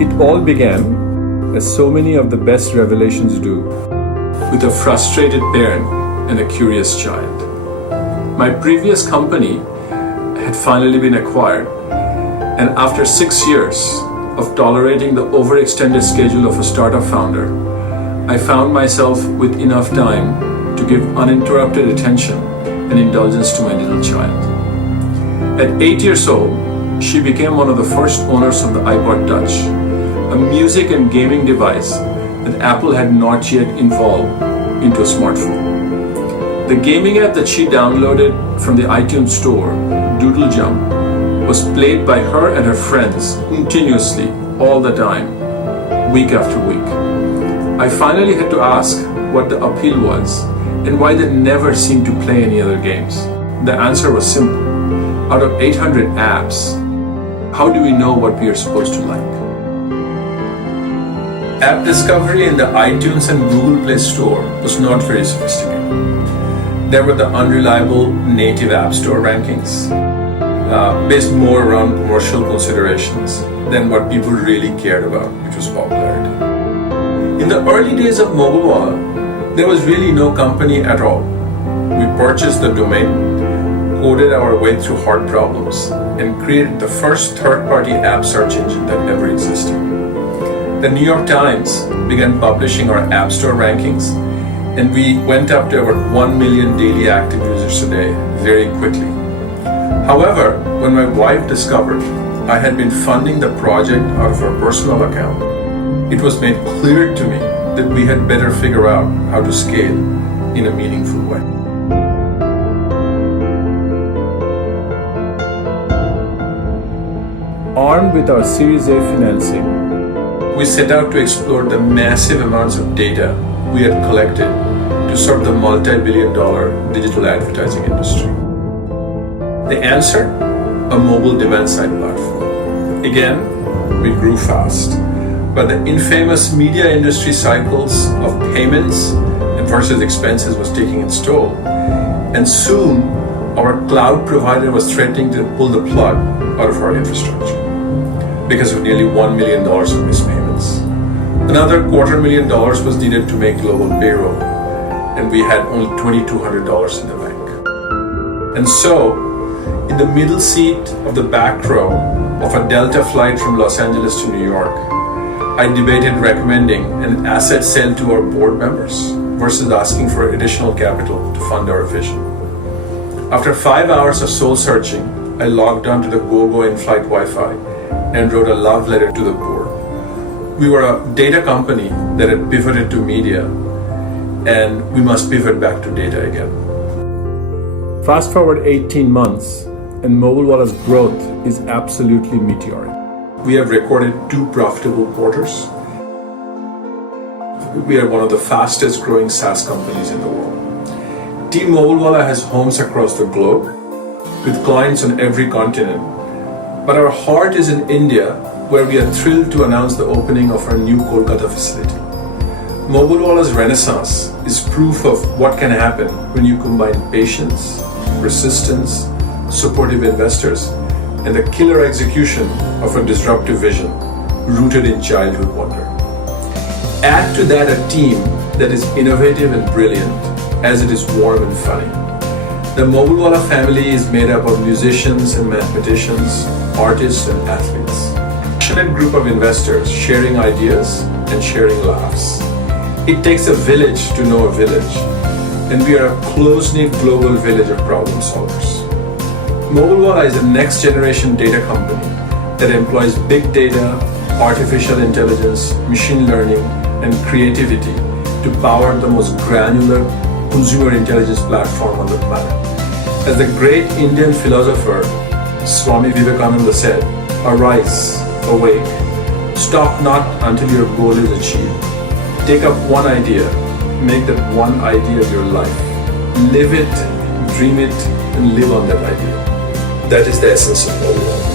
It all began, as so many of the best revelations do, with a frustrated parent and a curious child. My previous company had finally been acquired, and after 6 years of tolerating the overextended schedule of a startup founder, I found myself with enough time to give uninterrupted attention and indulgence to my little child. At 8 years old, she became one of the first owners of the iPod Touch, a music and gaming device that Apple had not yet evolved into a smartphone. The gaming app that she downloaded from the iTunes store, Doodle Jump, was played by her and her friends continuously all the time, week after week. I finally had to ask what the appeal was and why they never seemed to play any other games. The answer was simple. Out of 800 apps, how do we know what we are supposed to like? App discovery in the iTunes and Google Play Store was not very sophisticated. There were the unreliable native App Store rankings, based more around commercial considerations than what people really cared about, which was popularity. In the early days of Mobilewalla, there was really no company at all. We purchased the domain, coded our way through hard problems, and created the first third-party app search engine that ever existed. The New York Times began publishing our App Store rankings, and we went up to over 1 million daily active users a day very quickly. However, when my wife discovered I had been funding the project out of her personal account, it was made clear to me that we had better figure out how to scale in a meaningful way. Armed with our Series A financing, we set out to explore the massive amounts of data we had collected to serve the multi-billion-dollar digital advertising industry. The answer? A mobile demand-side platform. Again, we grew fast, but the infamous media industry cycles of payments versus expenses was taking its toll, and soon our cloud provider was threatening to pull the plug out of our infrastructure because of nearly $1 million of missed payments. Another $250,000 was needed to make global payroll, and we had only $2,200 in the bank. And so, in the middle seat of the back row of a Delta flight from Los Angeles to New York, I debated recommending an asset sale to our board members versus asking for additional capital to fund our vision. After 5 hours of soul searching, I logged on to the GoGo in-flight Wi-Fi and wrote a love letter to the board. We were a data company that had pivoted to media, and we must pivot back to data again. fast forward 18 months, and Mobilewalla's growth is absolutely meteoric. We have recorded 2 profitable quarters. We are one of the fastest growing SaaS companies in the world. Team Mobilewalla has homes across the globe with clients on every continent. But our heart is in India, where we are thrilled to announce the opening of our new Kolkata facility. Mobilewalla's renaissance is proof of what can happen when you combine patience, persistence, supportive investors, and the killer execution of a disruptive vision rooted in childhood wonder. Add to that a team that is innovative and brilliant, as it is warm and funny. The Mobilewalla family is made up of musicians and mathematicians, artists and athletes. A passionate group of investors sharing ideas and sharing laughs. It takes a village to know a village, and we are a close-knit global village of problem solvers. Mobilewalla is a next-generation data company that employs big data, artificial intelligence, machine learning, and creativity to power the most granular consumer intelligence platform on the planet. As the great Indian philosopher Swami Vivekananda said, "Arise, awake, stop not until your goal is achieved. Take up one idea, make that one idea your life. Live it, dream it, and live on that idea." That is the essence of Mobilewalla.